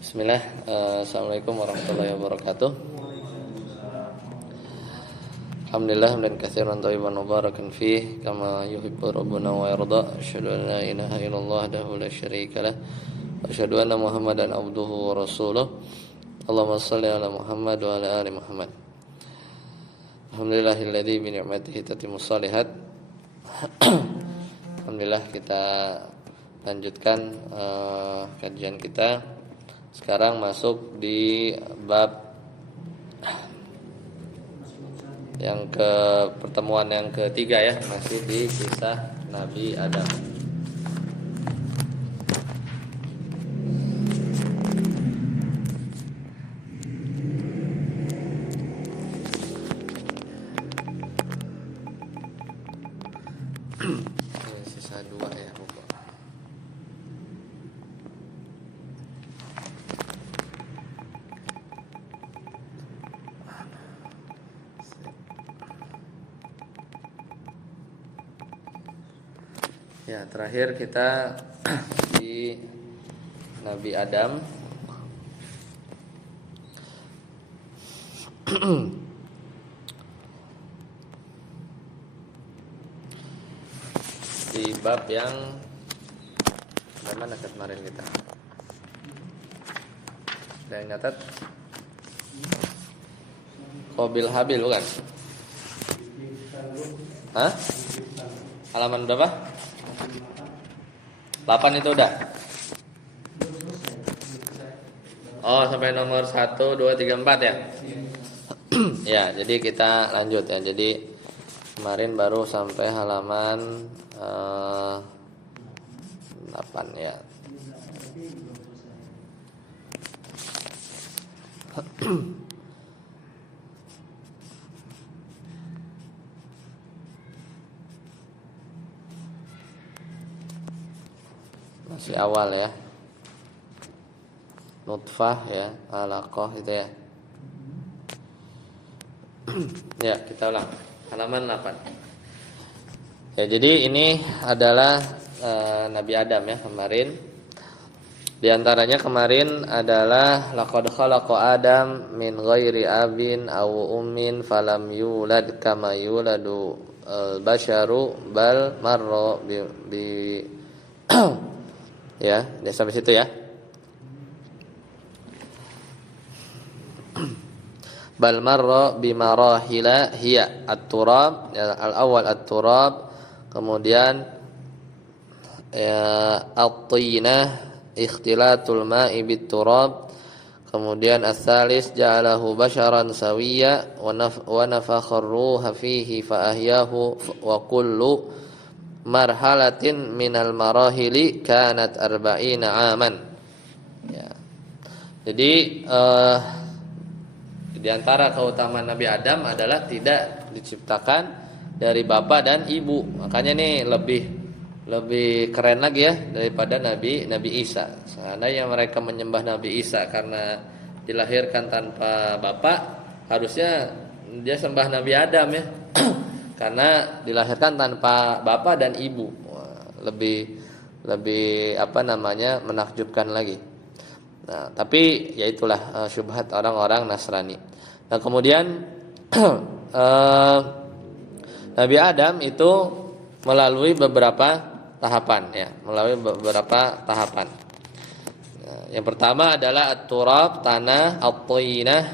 Bismillah. Assalamualaikum warahmatullahi wabarakatuh. Alhamdulillah hamdan katsiran thayyiban mubarakan fih kama yuhibbu rabbuna wa yarda. Asyhadu an la ilaha illallah wahdahu la syarika lah wa asyhadu anna Muhammadan abduhu wa rasuluh. Allahumma shalli ala Muhammad wa ala ali Muhammad. Alhamdulillahilladzi bi ni'matihi tatimmus shalihat. Alhamdulillah, kita lanjutkan kajian kita. Sekarang masuk di bab yang pertemuan yang ketiga ya, masih di kisah Nabi Adam. Sisa 2 ya, Bapak. Ya, terakhir kita di Nabi Adam. Di bab yang mana kemarin kita? Ada yang nyatat? Qabil Habil bukan? Hah? Halaman berapa? 8 itu udah. Oh, sampai nomor 1, 2, 3, 4 ya. Ya, jadi kita lanjut ya. Jadi kemarin baru sampai halaman 8 ya. Masih awal ya. Nutfah ya, alaqah itu ya. Ya, kita ulang. Halaman 8. Ya, jadi ini adalah Nabi Adam ya kemarin. Di antaranya kemarin adalah laqad khalaqa Adam min ghairi abin aw ummin falam yulad kama yuladu basyaru bal marra bi ya, sampai situ ya. Bal marra bi marahila hiya at-turab ya, al-awwal at-turab, kemudian ya at-tinah ikhtilatul ma'i bit turab, kemudian ats-tsalis ja'alahu basyaran sawiyya wa nafakha ar-ruha fihi fa ahyahu wa kullu marhalatin minal marahili kanat arba'ina aman ya. Jadi di antara keutamaan Nabi Adam adalah tidak diciptakan dari bapak dan ibu. Makanya nih lebih keren lagi ya daripada Nabi Isa. Seandainya mereka menyembah Nabi Isa karena dilahirkan tanpa bapak, harusnya dia sembah Nabi Adam ya. Karena dilahirkan tanpa bapak dan ibu. Lebih menakjubkan lagi. Nah, tapi ya itulah syubhat orang-orang Nasrani. Nah, kemudian Nabi Adam itu melalui beberapa tahapan ya, Nah, yang pertama adalah at-turab, tanah, at-tinah,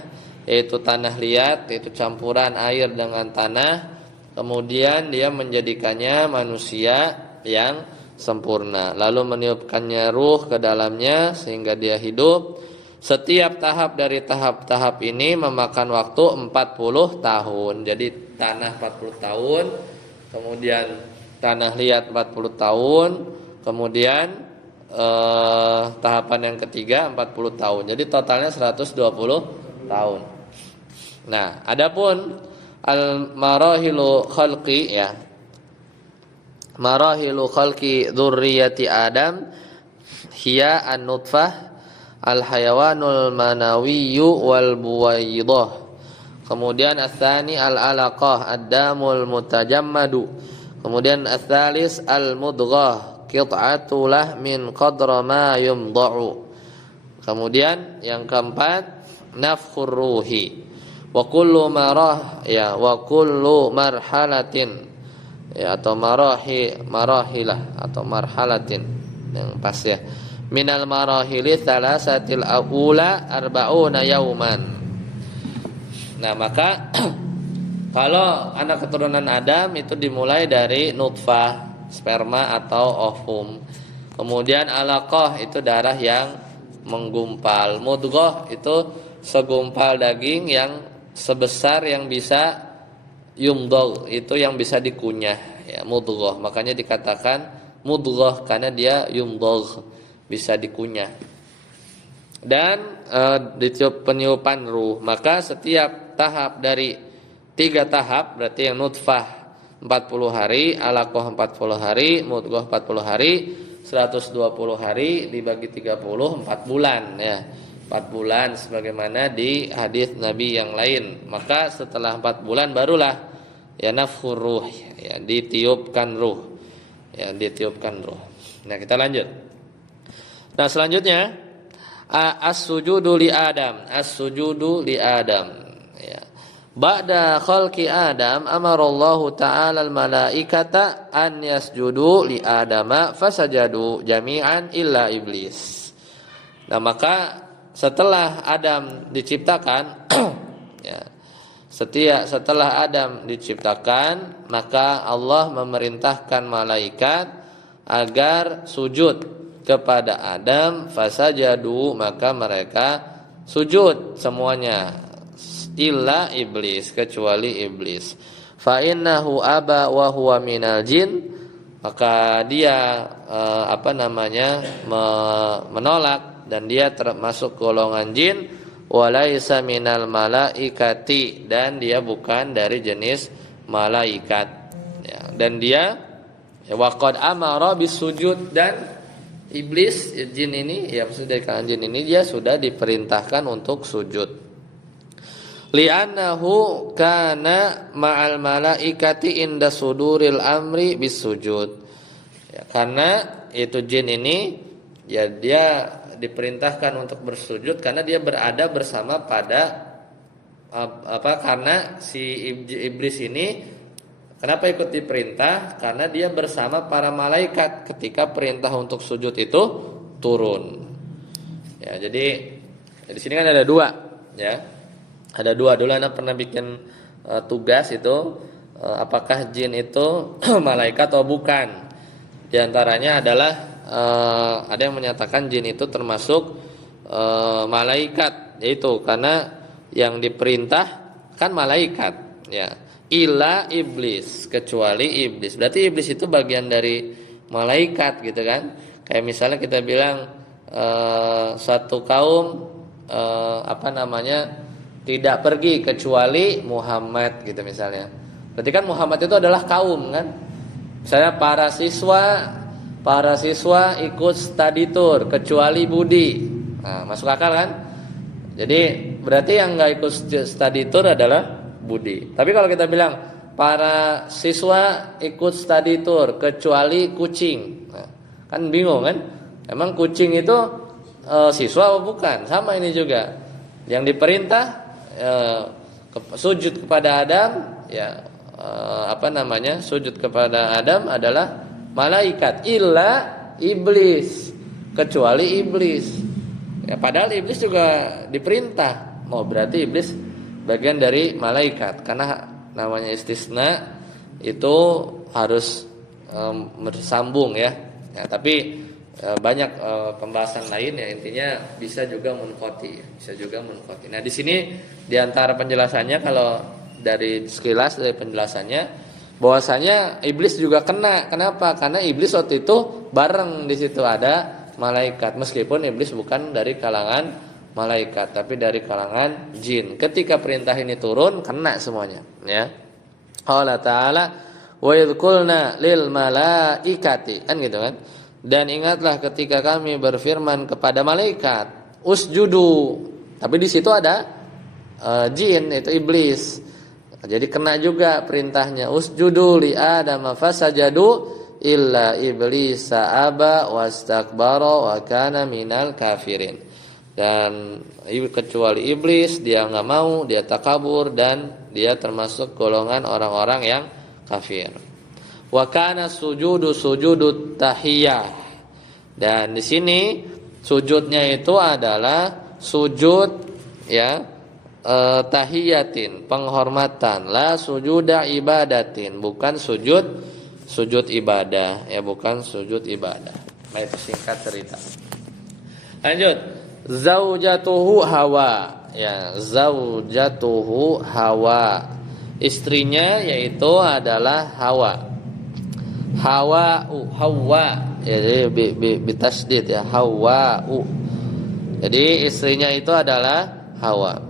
yaitu tanah liat, yaitu campuran air dengan tanah. Kemudian dia menjadikannya manusia yang sempurna, lalu meniupkannya ruh ke dalamnya sehingga dia hidup. Setiap tahap dari tahap-tahap ini memakan waktu 40 tahun. Jadi tanah 40 tahun, kemudian tanah liat 40 tahun, kemudian tahapan yang ketiga 40 tahun. Jadi totalnya 120 tahun. Nah, adapun al-marahilu khalqi ya. Marahilu khalqi dzurriyyati Adam hiya an-nutfah al-hayawanul manawiyyu wal buwaydah. Kemudian ats-tsani al-alaqah ad-damul mutajammadu. Kemudian ats-tsalis al-mudghah qit'atu lahmin qadra ma yumda'u. Kemudian yang keempat nafkhur ruhi. Wa kullu marhalatin ya, atau marahilah atau marhalatin yang pas ya. Minal marahili thalathatil awula arba'una yauman. Nah, maka kalau anak keturunan Adam itu dimulai dari nutfah, sperma atau ovum. Kemudian alaqah itu darah yang menggumpal. Mudghah itu segumpal daging yang sebesar yang bisa yumdogh, itu yang bisa dikunyah ya, mudghah. Makanya dikatakan mudghah karena dia yumdogh, bisa dikunyah. Dan ditiup peniupan ruh. Maka setiap tahap dari 3 tahap, berarti yang nutfah 40 hari, alaqah 40 hari, mudghah 40 hari, 120 hari dibagi 30, 4 bulan ya. 4 bulan sebagaimana di hadis Nabi yang lain. Maka setelah 4 bulan barulah ya nafkhur ruh, ya ditiupkan ruh. Ya, ditiupkan ruh. Nah, kita lanjut. Nah, selanjutnya as-sujudu li Adam. As-sujudu li Adam. Ya. Ba'da khalqi Adam amarallahu ta'ala al-malaikata an yasjudu li Adama fasajadu jami'an illa iblis. Nah, maka setelah Adam diciptakan ya, setelah Adam diciptakan, maka Allah memerintahkan malaikat agar sujud kepada Adam, fasajadu, maka mereka sujud semuanya, illa iblis, kecuali iblis. Fa innahu aba wa huwa minal jin, maka dia menolak dan dia termasuk golongan jin, walaisa minal malaikati, dan dia bukan dari jenis malaikat ya, dan dia waqad amara bisujud, dan iblis jin ini ya, maksudnya dari kalangan jin ini dia sudah diperintahkan untuk sujud. Li'annahu kana ma'al malaikati inda suduril amri bisujud ya, karena itu jin ini ya dia diperintahkan untuk bersujud karena dia berada bersama pada karena si iblis ini kenapa ikut diperintah, karena dia bersama para malaikat ketika perintah untuk sujud itu turun ya. Jadi di sini kan ada 2 ya, ada 2. Dulu anak pernah bikin tugas itu apakah jin itu malaikat atau bukan. Di antaranya adalah ada yang menyatakan jin itu termasuk malaikat, yaitu karena yang diperintah kan malaikat ya, illa iblis, kecuali iblis. Berarti iblis itu bagian dari malaikat gitu kan. Kayak misalnya kita bilang satu kaum tidak pergi kecuali Muhammad gitu misalnya. Berarti kan Muhammad itu adalah kaum kan. Misalnya para siswa ikut study tour kecuali Budi. Nah, masuk akal kan? Jadi berarti yang enggak ikut study tour adalah Budi. Tapi kalau kita bilang para siswa ikut study tour kecuali kucing. Nah, kan bingung kan? Emang kucing itu siswa atau bukan? Sama ini juga. Yang diperintah sujud kepada Adam ya, sujud kepada Adam adalah malaikat, illa iblis, kecuali iblis ya, padahal iblis juga diperintah. Berarti iblis bagian dari malaikat, karena namanya istisna itu harus bersambung ya. Tapi banyak pembahasan lain ya, intinya bisa juga munqati. Nah, di sini di antara penjelasannya, kalau dari sekilas dari penjelasannya, bahwasanya iblis juga kena. Kenapa? Karena iblis waktu itu bareng di situ ada malaikat, meskipun iblis bukan dari kalangan malaikat tapi dari kalangan jin. Ketika perintah ini turun, kena semuanya ya. Allah Ta'ala wa idh qulna lil malaikati, kan gitu kan. Dan ingatlah ketika kami berfirman kepada malaikat, usjudu. Tapi di situ ada jin, itu iblis. Jadi kena juga perintahnya, usjudu li Adam fasajadu illa iblis aba wastakbara wa kana minal kafirin. Dan kecuali iblis dia nggak mau, dia takabur dan dia termasuk golongan orang-orang yang kafir. Wa kana sujudut tahiyah. Dan di sini sujudnya itu adalah sujud ya tahiyatin, penghormatan, la sujuda ibadatin, bukan sujud ibadah ya, bukan sujud ibadah. Nah, itu singkat cerita. Lanjut. Zaujatuhu Hawa ya, zaujatuhu Hawa, istrinya yaitu adalah Hawa. Hawa ya, jadi bitasdid ya, Hawa. Jadi istrinya itu adalah Hawa.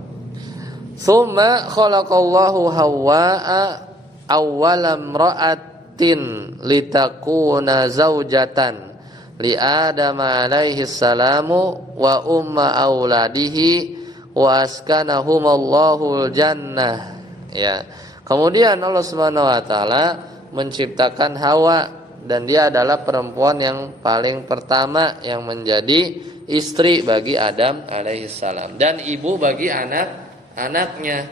Tsumma khalaqallahu Hawwa'a awwalam ra'atin litakuna zaujatan li Adam alaihi salamu wa umma auladihi wa askanahumallahu jannah ya. Kemudian Allah Subhanahu wa taala menciptakan Hawa, dan dia adalah perempuan yang paling pertama yang menjadi istri bagi Adam alaihi salam dan ibu bagi anak-anaknya.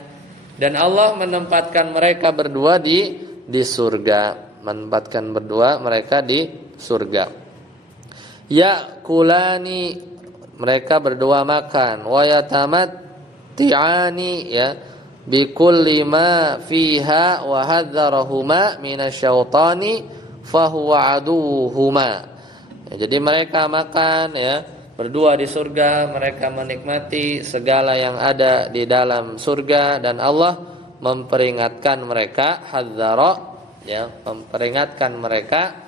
Dan Allah menempatkan mereka berdua di surga, menempatkan berdua mereka di surga. Yakulani, mereka berdua makan, wa yatamatti'ani ya bikulli ma fiha wa hadzarahuma minasyaitani fahuwa aduhuma ya, jadi mereka makan ya berdua di surga, mereka menikmati segala yang ada di dalam surga, dan Allah memperingatkan mereka, hadzara ya, memperingatkan mereka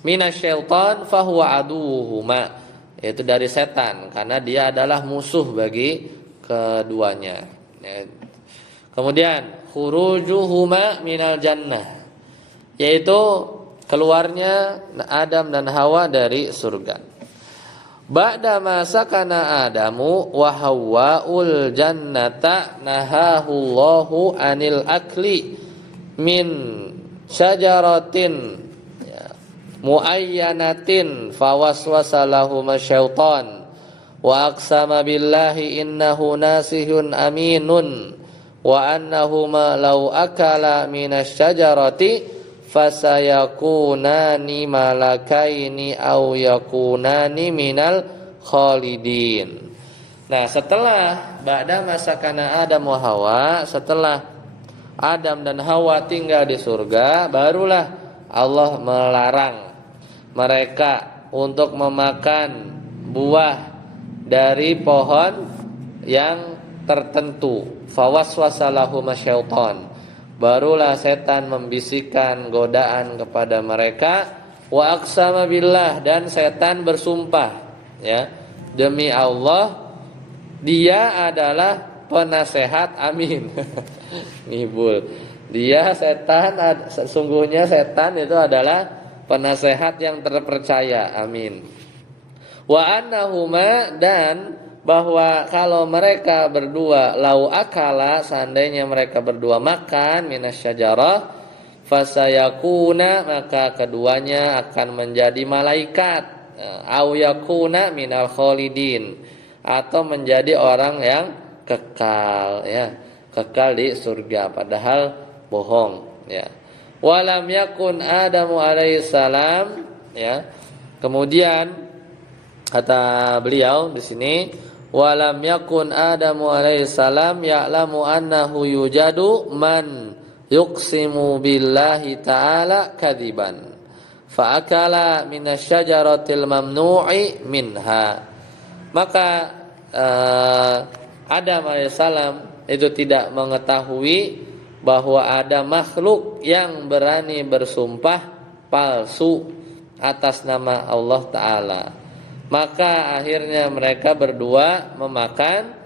minasyaitan fahuwa aduhuma, yaitu dari setan, karena dia adalah musuh bagi keduanya ya. Kemudian khurujuhuma minal jannah, yaitu keluarnya Adam dan Hawa dari surga. Ba'da ma sakana Adamu wa Hawwa'ul jannata nahahu Allahu anil akli min syajaratin muayyanatin fawaswasa lahuma syaitan wa aqsama billahi innahu nasihun aminun wa annahuma law akala minasy syajarati fasayakunani malakaini aw yakunani minal khalidin. Nah, setelah ba'da masakana Adam wa Hawa, setelah Adam dan Hawa tinggal di surga, barulah Allah melarang mereka untuk memakan buah dari pohon yang tertentu. Fawaswasa lahuma syaitan, barulah setan membisikkan godaan kepada mereka. Wa aqsama billah, dan setan bersumpah ya, demi Allah dia adalah penasehat amin. Ngibul. Dia setan, sesungguhnya setan itu adalah penasehat yang terpercaya. Amin. Wa annahuma, dan bahwa kalau mereka berdua lau akala, seandainya mereka berdua makan minasyajarah, fasayakuna, maka keduanya akan menjadi malaikat, au yakuna minal khalidin, atau menjadi orang yang kekal ya, kekal di surga, padahal bohong ya. Walam yakun Adamu alaihi salam ya. Kemudian kata beliau di sini, walam yakun Adamu alaihi salam ya'lamu annahu yujadu man yuqsimu billahi ta'ala kadiban fa akala minasyajaratil mamnu'i minha. Maka Adam alaihi salam itu tidak mengetahui bahwa ada makhluk yang berani bersumpah palsu atas nama Allah Ta'ala. Maka akhirnya mereka berdua memakan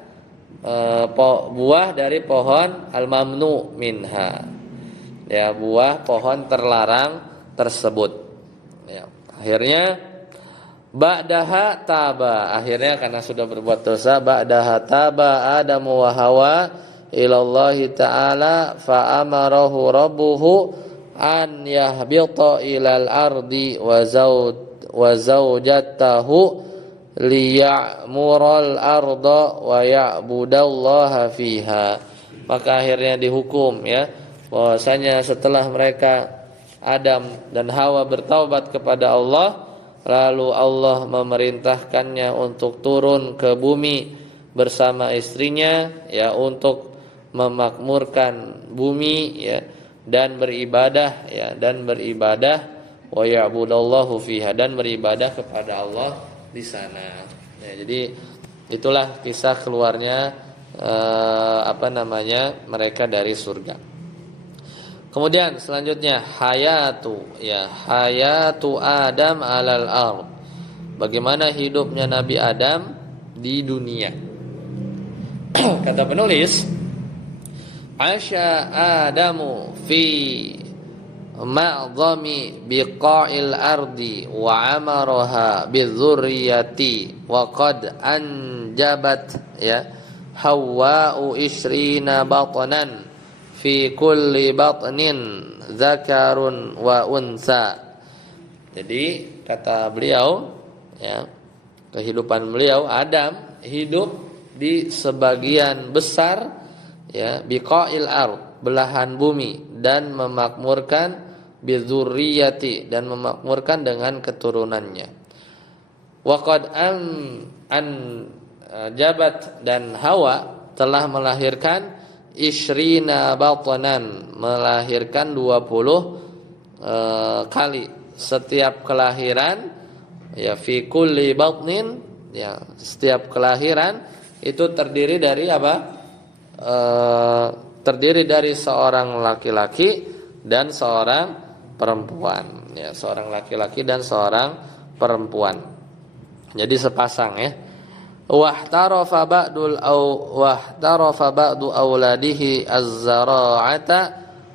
buah dari pohon al-mamnu minha ya, buah pohon terlarang tersebut ya. Akhirnya ba'daha taba, akhirnya karena sudah berbuat dosa, ba'daha taba Adamu wa Hawa ilallahi ta'ala fa amarahu rabbuhu an yahbita ilal ardi wa zawjatahu liya'mural arda wa ya'budallaha fiha. Maka akhirnya dihukum ya, bahwasanya setelah mereka Adam dan Hawa bertaubat kepada Allah, lalu Allah memerintahkannya untuk turun ke bumi bersama istrinya ya, untuk memakmurkan bumi ya, dan beribadah ya, wa ya'budallahu fiha, dan beribadah kepada Allah di sana. Ya, jadi itulah kisah keluarnya mereka dari surga. Kemudian selanjutnya hayatu Adam alal ard. Bagaimana hidupnya Nabi Adam di dunia? Kata penulis, Asya Adamu fi ma'dhami biqa'il ardi wa amaraha bidzurriyati wa qad anjabat Hawwa'u ishrina batnan fi kulli batnin zakarun wa unsa. Jadi kata beliau kehidupan beliau, Adam hidup di sebagian besar biqa'il ard, belahan bumi, dan memakmurkan bidzurriyati, dan memakmurkan dengan keturunannya. Wa qad jabat, dan Hawa telah melahirkan ishrina batnan, melahirkan 20 kali. Setiap kelahiran fi kulli batnin, setiap kelahiran itu terdiri dari terdiri dari seorang laki-laki dan seorang perempuan seorang laki-laki dan seorang perempuan. Jadi sepasang Wahtarafa ba'du auladihi az-zara'ata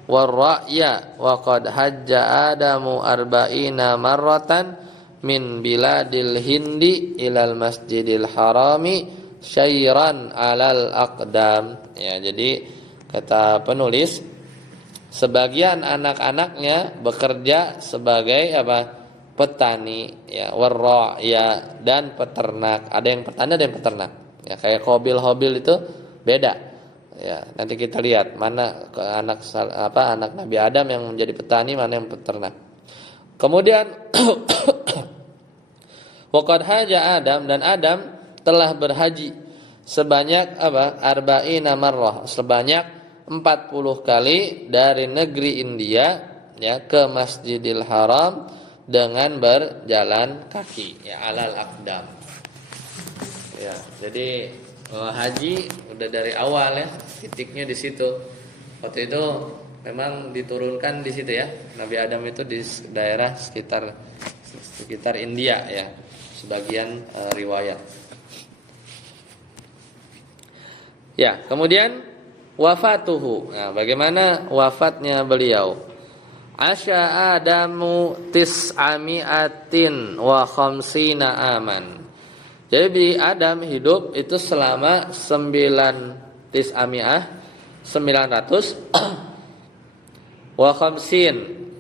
war-ra'ya wa qad hajja Adamu arba'ina marratan min biladil Hindi ilal masjidil harami syairan alal aqdam. Jadi kata penulis, sebagian anak-anaknya bekerja sebagai petani warra'ya, dan peternak. Ada yang petani, ada yang peternak. Kayak hobil itu beda. Nanti kita lihat mana anak Nabi Adam yang menjadi petani, mana yang peternak. Kemudian waqad haja Adam, dan Adam telah berhaji sebanyak arba'ina marrah, sebanyak 40 kali dari negeri India ke Masjidil Haram dengan berjalan kaki alal aqdam. Jadi haji udah dari awal titiknya di situ. Waktu itu memang diturunkan di situ Nabi Adam itu di daerah sekitar India sebagian riwayat. Kemudian wafatuhu. Bagaimana wafatnya beliau? Asya Adamu tis'ami'atin wa khamsina aman. Jadi Adam hidup itu selama 900 wa khamsin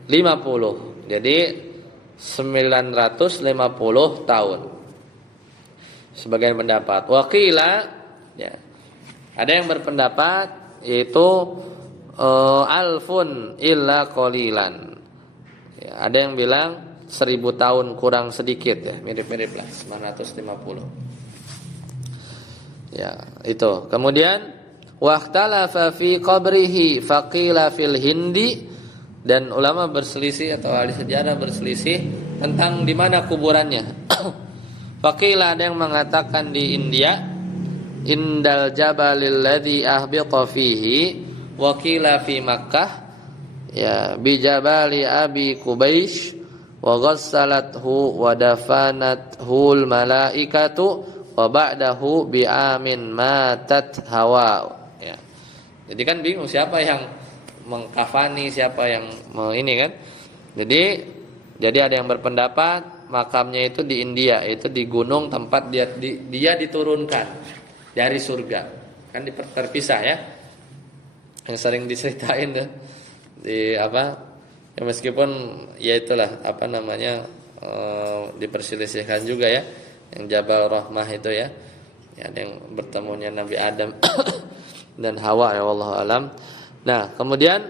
50. Jadi 950 tahun. Sebagian pendapat. Waqila ada yang berpendapat yaitu alfun illa qalilan. Ada yang bilang 1000 tahun kurang sedikit mirip-mirip lah 950. Itu. Kemudian waqtalafa fi qabrihi faqila fil Hindi, dan ulama berselisih atau ahli sejarah berselisih tentang di mana kuburannya. Faqila, ada yang mengatakan di India, indal jabalil ladzi ahbita fihi, wakila fi Makkah bi jabali Abi Qubaish wa ghassalathu wa dafanathu al malaikatu wa ba'dahu bi amin matat Hawa. Jadi kan bingung siapa yang mengkafani, siapa yang ini kan. Jadi ada yang berpendapat makamnya itu di India, itu di gunung tempat dia diturunkan dari surga. Kan terpisah yang sering diceritain meskipun itulah diperselisihkan juga yang Jabal Rahmah itu ya. Ya, ada yang bertemunya Nabi Adam dan Hawa ya wallahu alam. Nah, kemudian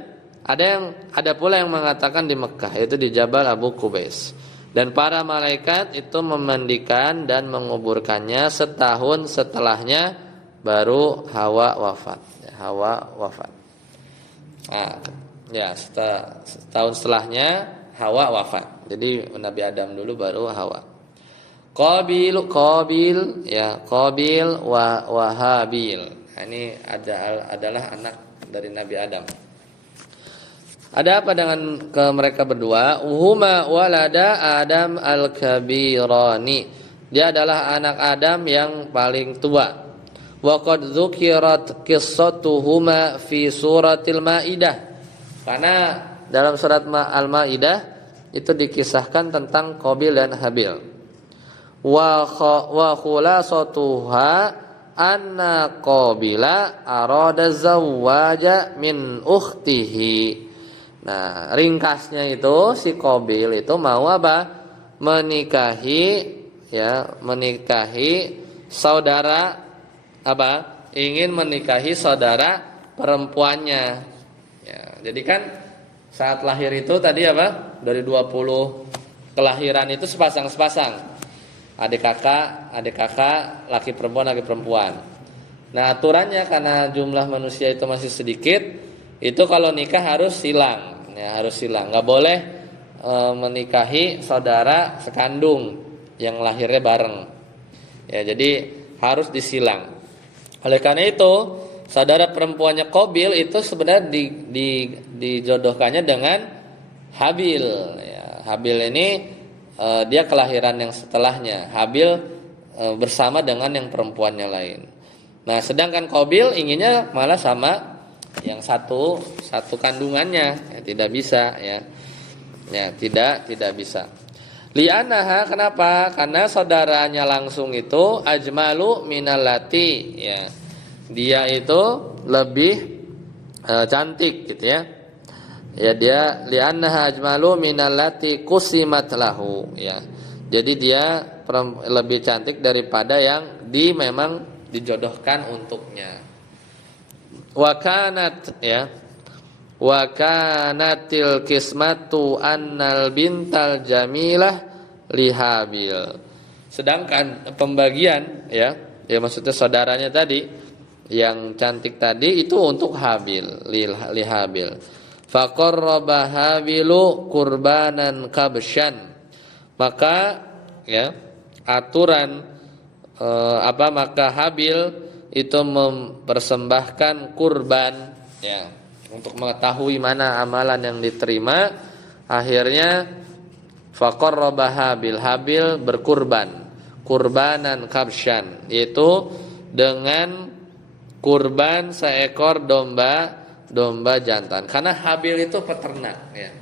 ada pula yang mengatakan di Mekah, yaitu di Jabal Abu Qubais. Dan para malaikat itu memandikan dan menguburkannya setahun setelahnya baru Hawa wafat. Hawa wafat. Nah, ya setahun setelahnya Hawa wafat. Jadi Nabi Adam dulu baru Hawa. Qabil wa Habil. Nah, ini adalah anak dari Nabi Adam. Ada apa dengan mereka berdua? Huma walada Adam al-kabirani. Dia adalah anak Adam yang paling tua. Wa qad dzukirat qissatuhuma fi suratil Maidah. Karena dalam surat Al-Maidah itu dikisahkan tentang Qabil dan Habil. Wa khulasatuha anna Qabila arada zawwaja min ukhtihi. Nah, ringkasnya itu si Qabil itu mau apa? Menikahi saudara apa? Ingin menikahi saudara perempuannya. Ya, jadi kan saat lahir itu tadi apa? Dari 20 kelahiran itu sepasang-sepasang. Adik kakak, laki perempuan. Nah, aturannya karena jumlah manusia itu masih sedikit, itu kalau nikah harus silang, nggak boleh menikahi saudara sekandung yang lahirnya bareng. Ya, jadi harus disilang. Oleh karena itu, saudara perempuannya Qabil itu sebenarnya dijodohkannya dengan Habil. Ya, Habil ini dia kelahiran yang setelahnya. Habil bersama dengan yang perempuannya lain. Nah, sedangkan Qabil inginnya malah sama yang satu kandungannya. Ya, tidak bisa ya. Ya, tidak bisa. Li'anaha, kenapa? Karena saudaranya langsung itu ajmalu minallati, ya. Dia itu lebih cantik gitu ya. Ya, dia li'annaha ajmalu minallati qusimat lahu, ya. Jadi dia lebih cantik daripada yang memang dijodohkan untuknya. Wa kanat, ya. Wa kanatil kismatu annal bintal jamilah lihabil. Sedangkan pembagian ya maksudnya saudaranya tadi yang cantik tadi itu untuk Habil, lihabil. Faqarraba Habilu qurbanan kabsyan. Maka ya aturan maka Habil itu mempersembahkan kurban ya untuk mengetahui mana amalan yang diterima. Akhirnya faqarraba Habil berkurban kurbanan kabsyan, yaitu dengan kurban seekor domba jantan. Karena Habil itu peternak ya.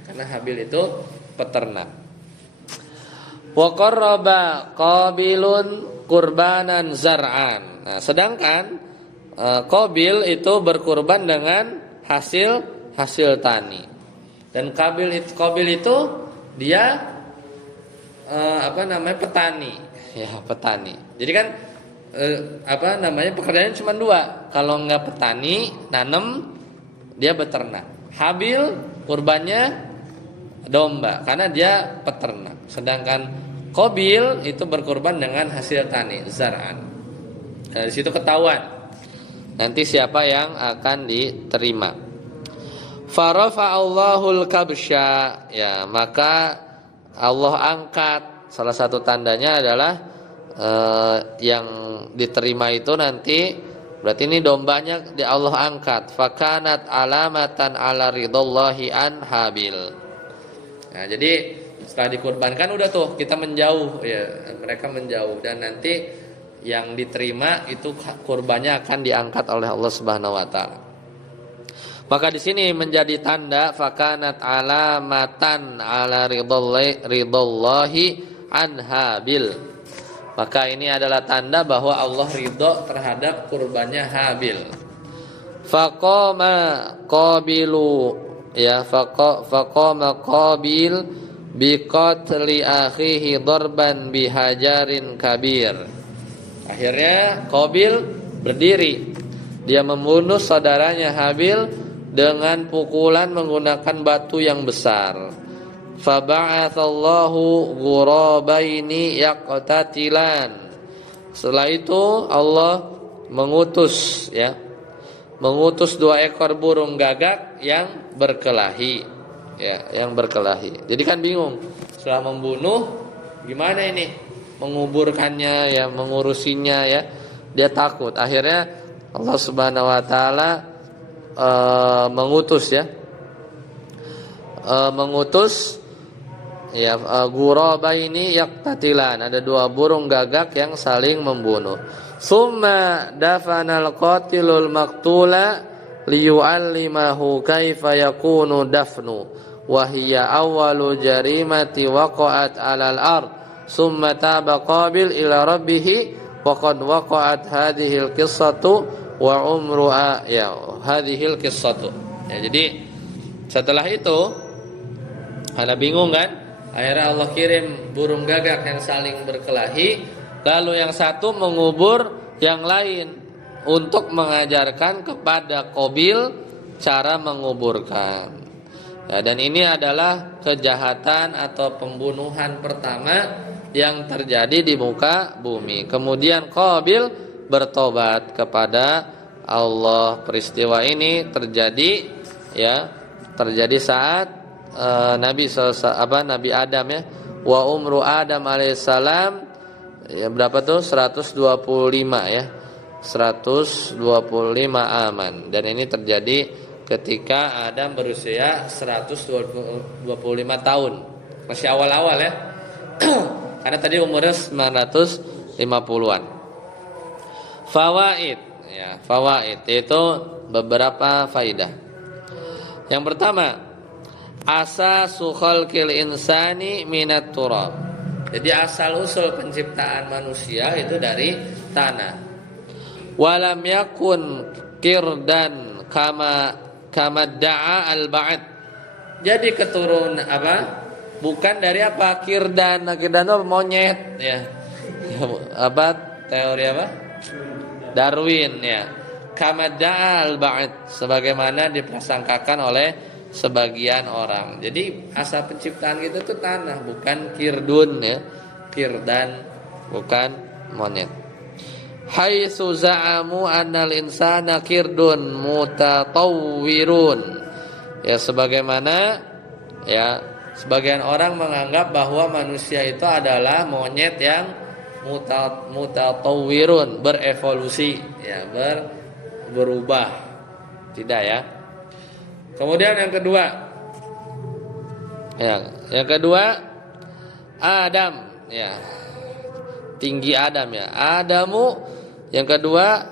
Wa qarraba Qabilun kurbanan zar'an. Nah, sedangkan Qabil itu berkurban dengan hasil tani. Dan Qabil itu dia petani. Ya, petani. Jadi kan pekerjaannya cuma dua. Kalau enggak petani, nanam, dia beternak. Habil kurbannya domba karena dia peternak. Sedangkan Qabil itu berkurban dengan hasil tani, zar'an. Nah, di situ ketahuan nanti siapa yang akan diterima. Farafa Allahul kabsya, ya, maka Allah angkat. Salah satu tandanya adalah yang diterima itu nanti berarti ini dombanya di Allah angkat. Fakanat alamatan ala ridallahi an Habil. Nah, jadi setelah dikurbankan udah tuh kita menjauh ya, mereka menjauh dan nanti yang diterima itu kurbannya akan diangkat oleh Allah Subhanahu wa taala. Maka di sini menjadi tanda fakanat alamatan ala ridallahi an Habil. Maka ini adalah tanda bahwa Allah ridho terhadap kurbannya Habil. Faqama Qabilu, ya, faqama Qabil biqatli akhihi darban bihajarin kabir. Akhirnya Qabil berdiri, dia membunuh saudaranya Habil dengan pukulan menggunakan batu yang besar. Faba'atsallahu ghurabaini yaqtatilan. Setelah itu Allah mengutus dua ekor burung gagak yang berkelahi, yang berkelahi. Jadi kan bingung, setelah membunuh gimana ini menguburkannya, mengurusinya, dia takut. Akhirnya Allah Subhanahu wa taala mengutus ghurabaini yaqtatilan, ada dua burung gagak yang saling membunuh. Summa dafanal qatilul maqtula liyu'allimahu kaifa yakunu dafnu wa hiya awwalu jarimati waqa'at 'alal ard. Summa taba Qabil ila rabbih wa qad waqa'at hadhil qissatu wa umruha hadhil qissatu. Jadi setelah itu karena bingung kan, akhirnya Allah kirim burung gagak yang saling berkelahi. Lalu yang satu mengubur yang lain untuk mengajarkan kepada Qabil cara menguburkan. Dan ini adalah kejahatan atau pembunuhan pertama yang terjadi di muka bumi. Kemudian Qabil bertobat kepada Allah. Peristiwa ini terjadi saat Nabi Adam wa umru Adam alaihissalam berapa tuh? 125 125 aman. Dan ini terjadi ketika Adam berusia 125 tahun. Masih awal-awal karena tadi umurnya 950-an. Fawaid yaitu beberapa faidah. Yang pertama, asasu khalqil insani minat turab. Jadi asal usul penciptaan manusia itu dari tanah. Walam yakun kirdan kama da'a al-ba'd. Jadi keturunan bukan dari kirdan itu monyet teori Darwin kama da'a al-ba'd, sebagaimana diprasangkakan oleh sebagian orang. Jadi asal penciptaan kita itu tanah, bukan kirdun kirdan, bukan monyet. Haitsu za'amu annal insana kirdun mutatawwirun. Sebagaimana sebagian orang menganggap bahwa manusia itu adalah monyet yang mutatawwirun, berevolusi, berubah. Tidak Kemudian yang kedua Adam, tinggi Adam, Adamu. Yang kedua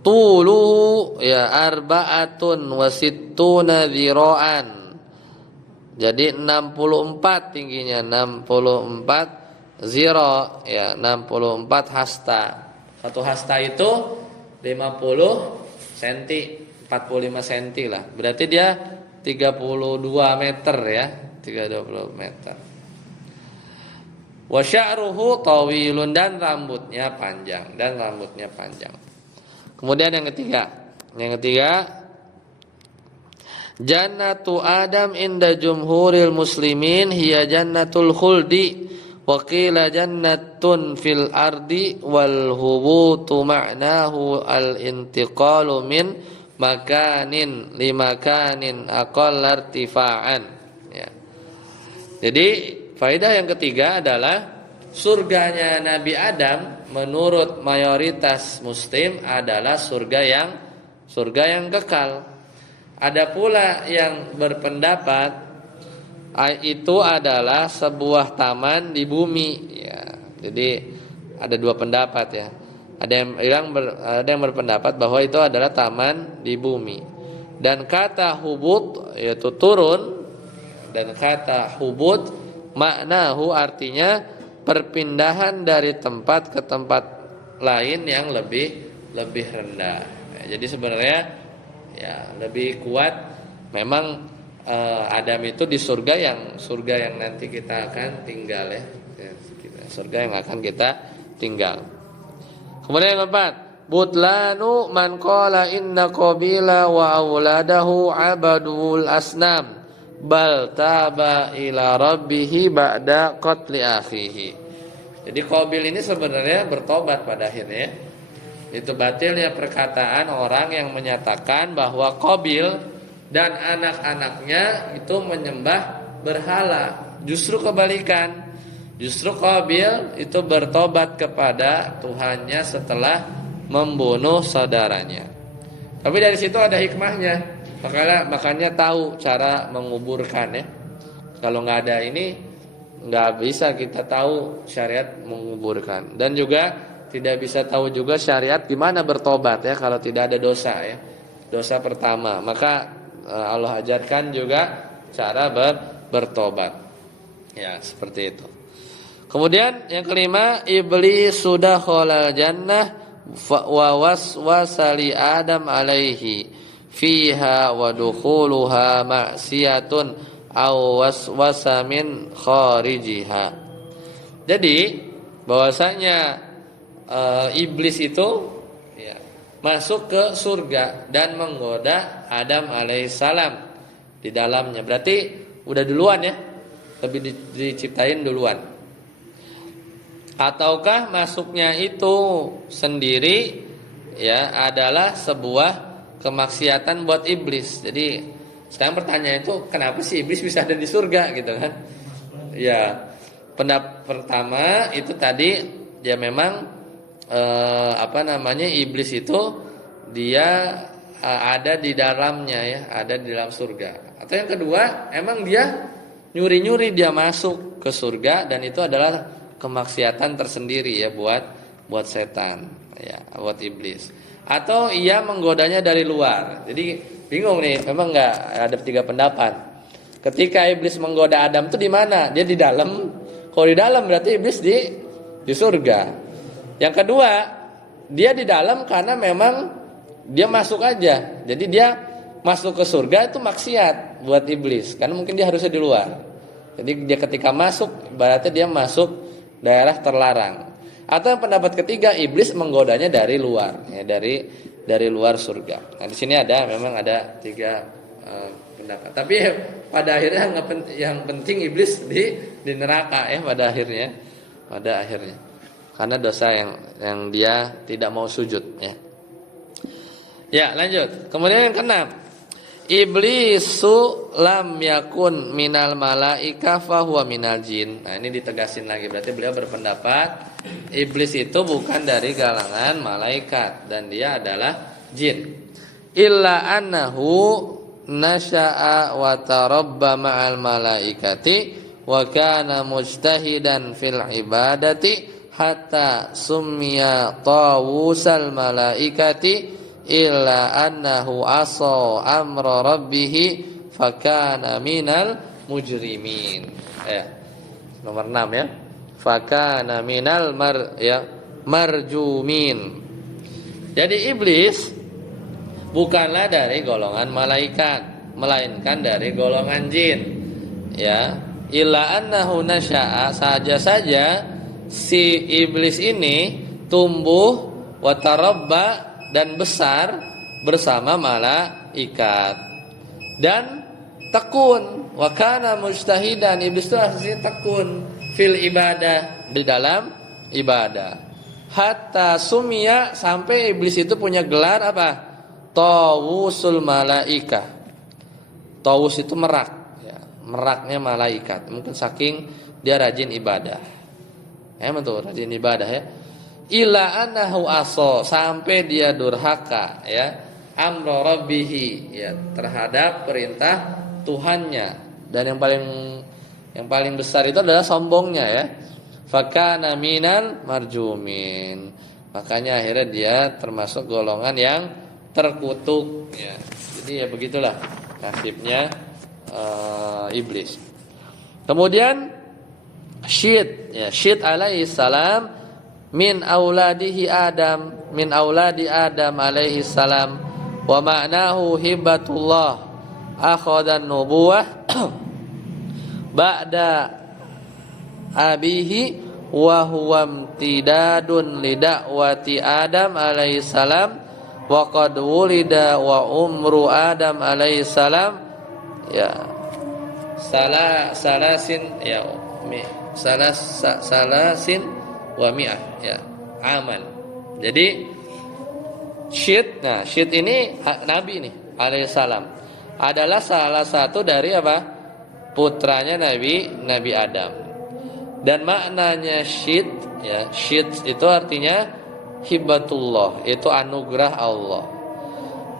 tuluhu arba'atun wasittuna dzira'an. Jadi 64 tingginya, 64 zira, 64 hasta. Satu hasta itu 50 cm, 45 cm lah. Berarti dia 32 meter 32 meter. Wa sya'ruhu tawilun, dan rambutnya panjang, Kemudian yang ketiga, jannatu Adam inda jumhuril muslimin hiya jannatul khuldi wa qila jannatun fil ardi wal hubutu ma'nahu al intiqalu min makanin limakanin aqalla irtifa'an. Jadi faedah yang ketiga adalah surganya Nabi Adam menurut mayoritas muslim adalah surga yang kekal. Ada pula yang berpendapat itu adalah sebuah taman di bumi. Jadi ada dua pendapat Ada yang berpendapat bahwa itu adalah taman di bumi. Dan kata hubut yaitu turun, dan kata hubut maknahu artinya perpindahan dari tempat ke tempat lain yang lebih rendah. Jadi sebenarnya lebih kuat memang Adam itu di surga yang nanti kita akan tinggal ya. Surga yang akan kita tinggal. Kemudian yang keempat, butlanu man qala inna qabila wa auladahu abadul asnam bal taba ila rabbih ba'da qatli akhihi. Jadi Qabil ini sebenarnya bertobat pada akhirnya. Itu batilnya perkataan orang yang menyatakan bahwa Qabil dan anak-anaknya itu menyembah berhala. Justru kebalikan. Justru Qabil itu bertobat kepada Tuhannya setelah membunuh saudaranya. Tapi dari situ ada hikmahnya. Makanya tahu cara menguburkan ya. Kalau nggak ada ini, nggak bisa kita tahu syariat menguburkan. Dan juga tidak bisa tahu juga syariat gimana bertobat ya kalau tidak ada dosa ya. Dosa pertama. Maka Allah ajarkan juga cara bertobat. Ya, seperti itu. Kemudian yang kelima, iblis sudah khalal jannah wa waswasa li Adam alaihi fiha wa dukhuluha ma'siyatun aw waswasa min kharijiha. Jadi bahwasanya iblis itu ya, masuk ke surga dan menggoda Adam alaihissalam di dalamnya. Berarti udah duluan ya, lebih diciptain duluan. Ataukah masuknya itu sendiri ya adalah sebuah kemaksiatan buat iblis. Jadi sekarang pertanyaan itu kenapa sih iblis bisa ada di surga gitu kan? Ya, pendapat pertama itu tadi ya memang iblis itu dia ada di dalamnya ya, ada di dalam surga. Atau yang kedua, emang dia nyuri-nyuri dia masuk ke surga dan itu adalah kemaksiatan tersendiri ya buat setan ya, buat iblis. Atau ia menggodanya dari luar. Jadi bingung nih, memang nggak ada 3 pendapat. Ketika iblis menggoda Adam itu di mana? Dia di dalam. Kalau di dalam berarti iblis di surga. Yang kedua, dia di dalam karena memang dia masuk aja. Jadi dia masuk ke surga itu maksiat buat iblis karena mungkin dia harusnya di luar. Jadi dia ketika masuk berarti dia masuk daerah terlarang. Atau yang pendapat ketiga, iblis menggodanya dari luar, ya, dari luar surga. Nah di sini memang ada 3 pendapat. Tapi pada akhirnya yang penting iblis di neraka ya pada akhirnya, karena dosa yang dia tidak mau sujud ya. Ya lanjut. Kemudian yang keenam, iblisu lam yakun minal malaika fahuwa minal jin. Nah ini ditegasin lagi, berarti beliau berpendapat iblis itu bukan dari kalangan malaikat dan dia adalah jin. Illa annahu nasya'a wa tarabba ma'al malaikati wa kana mujtahidan fil ibadati hatta summiya tawusal malaikati illa annahu asa amra rabbih fakana minal mujrimin. Ya. Nomor 6 ya. Fakana minal marjumin. Jadi iblis bukanlah dari golongan malaikat, melainkan dari golongan jin. Ya. Illa annahu nasya'a, saja si iblis ini tumbuh wa tarabba dan besar bersama malaikat dan tekun wa kana mujtahidan. Iblis itu aslinya tekun fil ibadah, di dalam ibadah. Hatta sumia, sampai iblis itu punya gelar apa? Tawusul malaika. Tawus itu merak ya, meraknya malaikat. Mungkin saking dia rajin ibadah. Betul, rajin ibadah ya. Ila annahu aso, sampai dia durhaka ya, amro rabbihi ya, terhadap perintah Tuhannya. Dan yang paling besar itu adalah sombongnya ya. Fakana minal marjumin. Makanya akhirnya dia termasuk golongan yang terkutuk ya. Jadi ya begitulah nasibnya iblis. Kemudian Syed alaihi salam min auladi Adam alaihi salam wa ma'nahu hibatullah akhadha nubuwah ba'da abihi wa huwa imtidadun li da'wati Adam alaihi salam wa qad wulida wa umru Adam alaihi salam ya salasin ya salasin wa mi'ah ya aman. Jadi Syit, nah Syit ini nabi nih alaihi salam adalah salah satu dari apa? Putranya Nabi Adam. Dan maknanya Syit ya, Syit itu artinya hibatullah, itu anugerah Allah.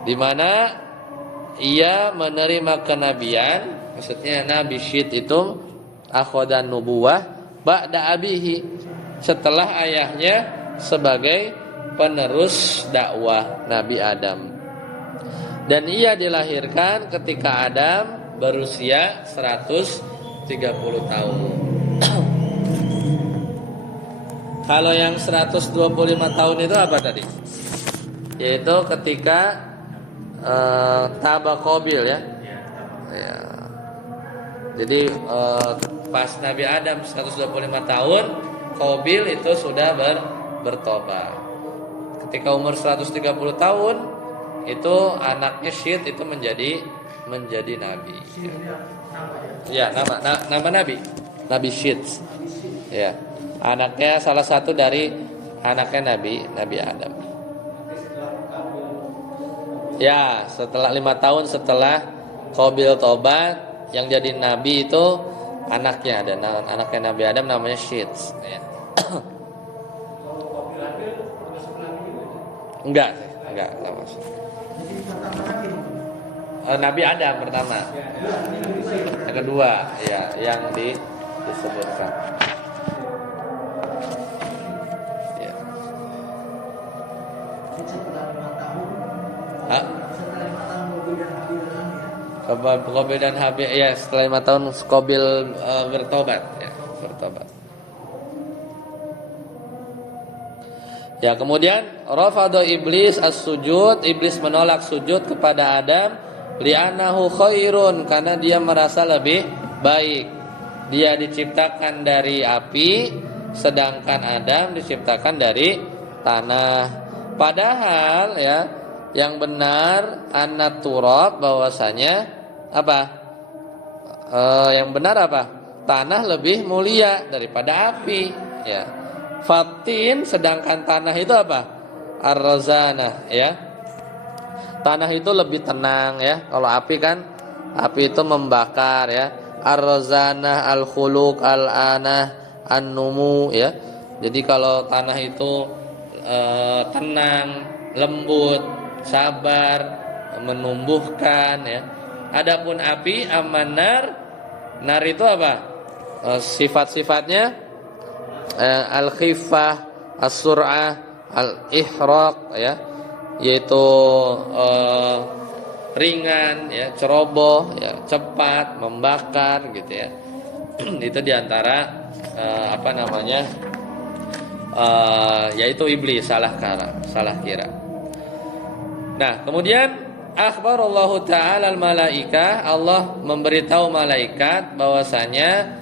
Di mana ia menerima kenabian, maksudnya Nabi Syit itu akhadha nubuwah ba'da abihi, setelah ayahnya sebagai penerus dakwah Nabi Adam. Dan ia dilahirkan ketika Adam berusia 130 tahun. Kalau yang 125 tahun itu apa tadi? Yaitu ketika Taba Qabil ya. Jadi pas Nabi Adam 125 tahun, Qabil itu sudah bertobat. Ketika umur 130 tahun, itu anaknya Syit itu menjadi nabi. Ya, nama nabi. Nabi Syit. Ya. Anaknya salah satu dari anaknya Nabi Adam. Ya, setelah 5 tahun setelah Qabil tobat, yang jadi nabi itu anaknya, dan anaknya Nabi Adam namanya Syit. Ya. Enggak masuk. Nabi Adam pertama. Yang kedua, ya, yang disebutkan. Qabil dan Habil ya, setelah 5 tahun Qabil bertobat. Ya, kemudian rafadha iblis as-sujud, iblis menolak sujud kepada Adam li'annahu khairun, karena dia merasa lebih baik. Dia diciptakan dari api, sedangkan Adam diciptakan dari tanah. Padahal ya, yang benar annat turab, bahwasanya apa? Yang benar apa? Tanah lebih mulia daripada api, ya. Fatin, sedangkan tanah itu apa? Ar-razana, ya. Tanah itu lebih tenang, ya. Kalau api kan, api itu membakar, ya. Ar-razana, al-khuluq, al-anah, an-numu, ya. Jadi kalau tanah itu tenang, lembut, sabar, menumbuhkan, ya. Adapun api amanar, nar itu apa? Sifat-sifatnya al-khifah, as-sur'ah, al-ihraq, ya, yaitu ringan, ya, ceroboh, ya, cepat, membakar, gitu ya. Itu diantara yaitu iblis salah kira. Nah, kemudian akhbarallahu ta'ala al-malaikah, Allah memberitahu malaikat bahwasanya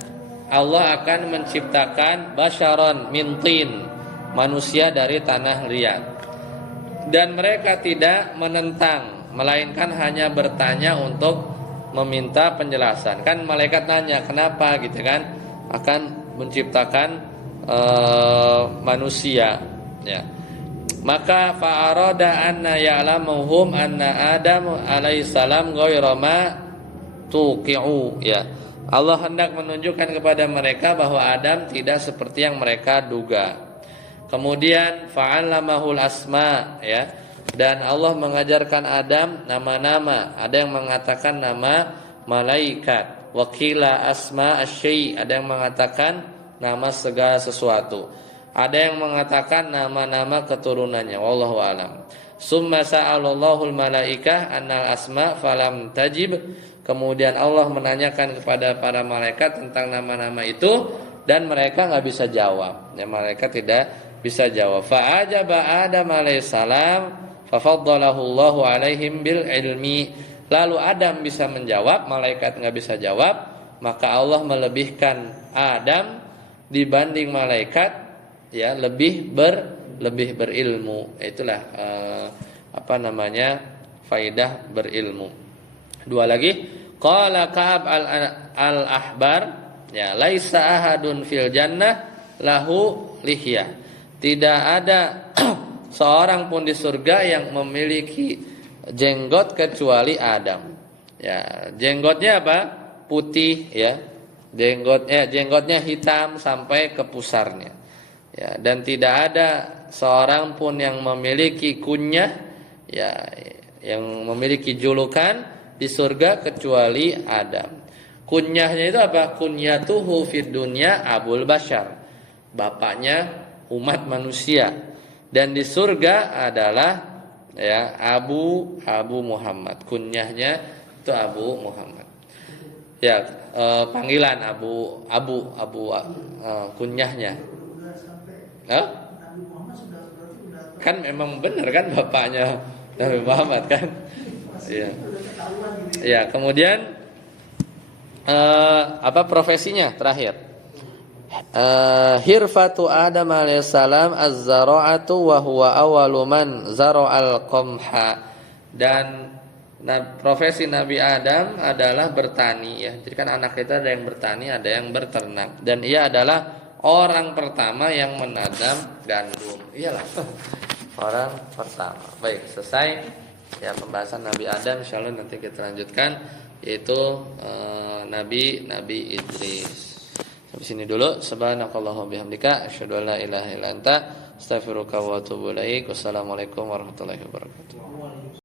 Allah akan menciptakan basyaron min tin, manusia dari tanah liat. Dan mereka tidak menentang, melainkan hanya bertanya untuk meminta penjelasan. Kan malaikat nanya, kenapa gitu kan akan menciptakan manusia, ya. Maka fa'arada anna ya'lamuhum anna Adam alaihissalam ghairu ma tuqi'u, ya. Allah hendak menunjukkan kepada mereka bahwa Adam tidak seperti yang mereka duga. Kemudian fa'allamahul asma, ya. Dan Allah mengajarkan Adam nama-nama. Ada yang mengatakan nama malaikat, wakila asma asy-syai', ada yang mengatakan nama segala sesuatu. Ada yang mengatakan nama-nama keturunannya, wallahu alam. Summa sa'alallahu al-malaikah annal asma falam tajib. Kemudian Allah menanyakan kepada para malaikat tentang nama-nama itu, dan mereka enggak bisa jawab. Ya, mereka tidak bisa jawab. Fa ajaba Adam alaihissalam fa faddalahu Allahu alaihim bil ilmi. lalu Adam bisa menjawab, malaikat nggak bisa jawab, maka Allah melebihkan Adam dibanding malaikat, ya, lebih berilmu. Itulah faidah berilmu. Dua lagi, qala Ka'ab al-Ahbar, ya, laisa ahadun fil jannah lahu lihyah. Tidak ada seorang pun di surga yang memiliki jenggot kecuali Adam. Ya, jenggotnya apa? Putih, ya. Jenggotnya hitam sampai ke pusarnya. Ya, dan tidak ada seorang pun yang memiliki kunyah, ya, yang memiliki julukan di surga kecuali Adam. Kunyahnya itu apa? Kunyatuhu fid dunya Abul Bashar. Bapaknya umat manusia. Dan di surga adalah, ya, Abu Muhammad. Kunyahnya itu Abu Muhammad. Ya, panggilan Abu kunyahnya. Kan memang benar kan bapaknya Nabi Muhammad kan? Iya. Ya, kemudian profesinya terakhir? Hirfatu Adam alaihissalam az-zara'atu wa huwa awwalu man zara'al qamha. Dan profesi Nabi Adam adalah bertani, ya. Jadi kan anak kita ada yang bertani, ada yang berternak, dan ia adalah orang pertama yang menanam gandum. Iyalah. Orang pertama. Baik, selesai ya pembahasan Nabi Adam. Insyaallah nanti kita lanjutkan, yaitu Nabi Idris. Sampai sini dulu. Subhanakallahumma bihamdika asyhadu an la ilaha illa anta astaghfiruka wa atubu ilaik. Wassalamualaikum warahmatullahi wabarakatuh.